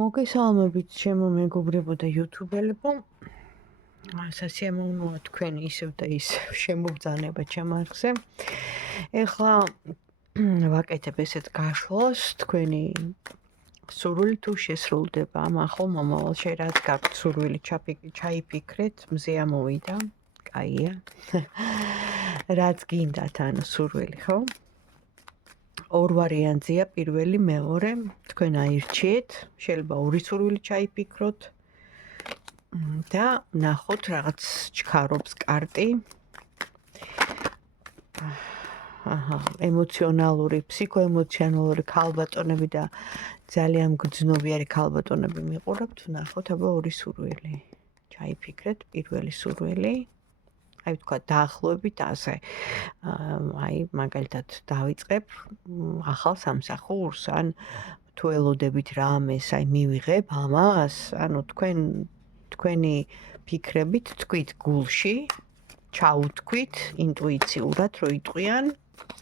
მოგესალმებით ჩემო მეგობრებო და იუთუბერებო. სასიამოვნოა თქვენი ისევ და ისევ შემოგზანება ჩემ არხზე. ეხლა ვაკეთებ ესეთ გაშლას თქვენი სურვილი თუ შესრულდება. ახალ მომავალში რაც გაქვთ სურვილი ჩაიფიქრეთ, მზე ამოვიდა. კაია. რაც გინდათ ანუ სურვილი, ხო? ორ ვარიანტია, პირველი, მეორე, თქვენ აირჩიეთ, შეიძლება ორი სურვილი ჩაიფიქროთ და ნახოთ რაღაც ჩქარობს კარტი. ემოციონალური, ფსიქოემოციონალური ქალბატონები და ძალიან გრძნობიარე ქალბატონები მიყურებთ, ნახოთ აბა ორი სურვილი. ჩაიფიქრეთ პირველი სურვილი. აი თქვა დაახლოებით ასე. აი მაგალითად დავიწყებ ახალ სამსახურს, ან თუ ელოდებით რამეს, აი მივიღებ ამას, ანუ თქვენი ფიქრებით თქვით გულში, ჩაუთქვით ინტუიციურად რო იტყვიან,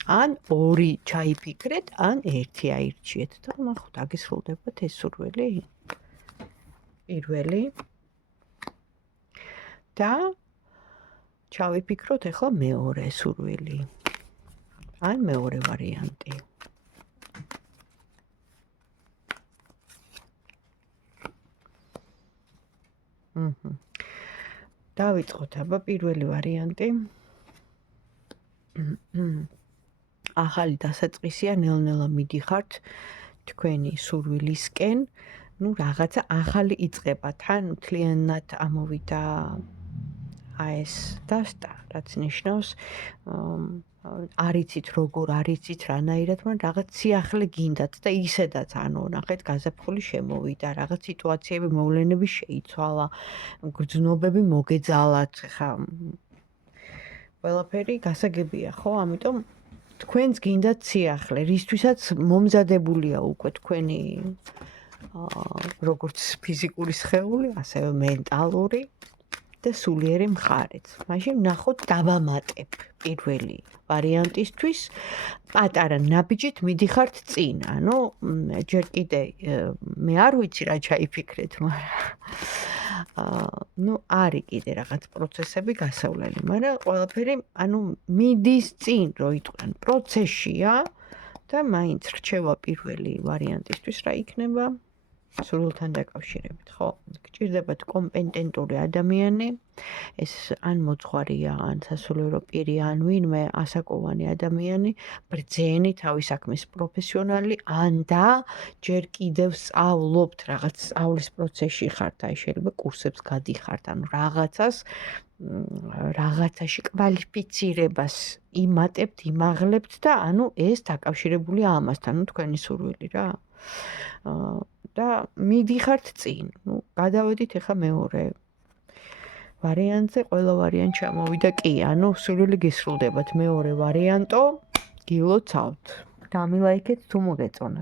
ან ორი ჩაიფიქრეთ, ან ერთი აირჩიეთ და ნახოთ აგისრულდებათ ეს სურვილი. პირველი და ჩავიფიქროთ ახლა მეორე სურვილი. ან მეორე ვარიანტი. დავიწყოთ აბა პირველი ვარიანტი. ახალი დასაწყისია, ნელ-ნელა მიდიხართ თქვენი სურვილისკენ. ნუ რაღაცა ახალი იწყება, თან მთლიანად ამოვიდა ეს დასტა, რაც ნიშნავს არიცით როგორ, არიცით რანაირად, მაგრამ რაღაც სიახლე გინდათ და ისედაც ანუ ნახეთ გაზაფხული შემოვიდა, რაღაც სიტუაციები, მოვლენები შეიცვალა, გრძნობები მოგეძალათ, ხა ყველაფერი გასაგებია, ხო? ამიტომ თქვენს გინდათ სიახლე, რისთვისაც მომზადებულია უკვე თქვენი როგორც ფიზიკური სხეული, ასევე მენტალური და სულიერი მხარეც. მაშინ ნახოთ დავამატებ პირველი ვარიანტისთვის პატარა ნაბიჯით მიდიხართ წინ. ანუ ჯერ კიდე მე არ ვიცი რა ჩაიფიქრეთ, მაგრამ ნუ არის კიდე რაღაც პროცესები გასავლელი, მაგრამ ყველაფერი ანუ მიდის წინ რო იტყვიან პროცესშია და მაინც რჩევა პირველი ვარიანტისთვის რა იქნება? სურვილთან დაკავშირებით, ხო? გჭირდებათ კომპეტენტური ადამიანი, ეს ან მოძღვარია, ან სასულიერო პირი, ან ვინმე ასაკოვანი ადამიანი, ბრძენი, თავის საქმის პროფესიონალი, ან და ჯერ კიდევ სწავლობთ, რაღაც სწავლის პროცესში ხართ, აი შეიძლება კურსებს გადიხართ, ანუ რაღაცაში კვალიფიცირებას იმატებთ, იმაღლებთ და ანუ ეს დაკავშირებულია ამასთან, ну თქვენი სურვილი რა. და მიდიხართ წინ. ნუ გადავედით ახლა მეორე ვარიანტზე, ყველა ვარიანტი ჩამოვიდა კი, ანუ სურვილი გისრულდებათ. მეორე ვარიანტო, გილოცავთ. დამილაიქეთ თუ მოგეწონათ.